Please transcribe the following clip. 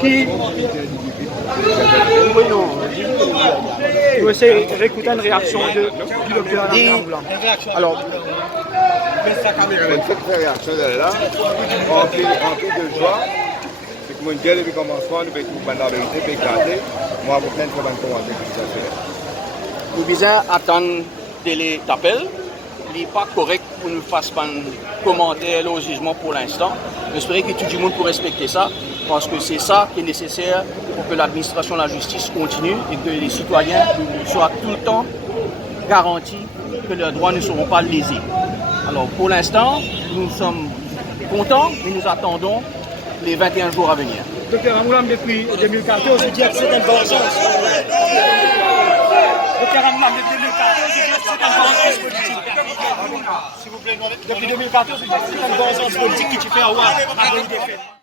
Qui oui, non. Je vais écouter une réaction du docteur Alain Blanc. Alors, cette réaction là, remplie de joie. C'est que mon Dieu, depuis le commencement, nous pouvons tout la vérité, puis éclater. Moi, vous plein de commentaires qui sont nous besoin attendre délai d'appel. Il n'est pas correct pour nous faire un commentaire au jugement pour l'instant. J'espère que tout le monde peut respecter ça, parce que c'est ça qui est nécessaire pour que l'administration de la justice continue et que les citoyens soient tout le temps garantis que leurs droits ne seront pas lésés. Alors pour l'instant, nous sommes contents, mais nous attendons les 21 jours à venir. Docteur Amoulam, depuis 2014, il dit que c'est une vengeance. Docteur Amoulam, depuis 2014, il dit que c'est une vengeance politique. S'il vous plaît, depuis 2014, il dit que c'est une vengeance politique qui fait avoir des faits.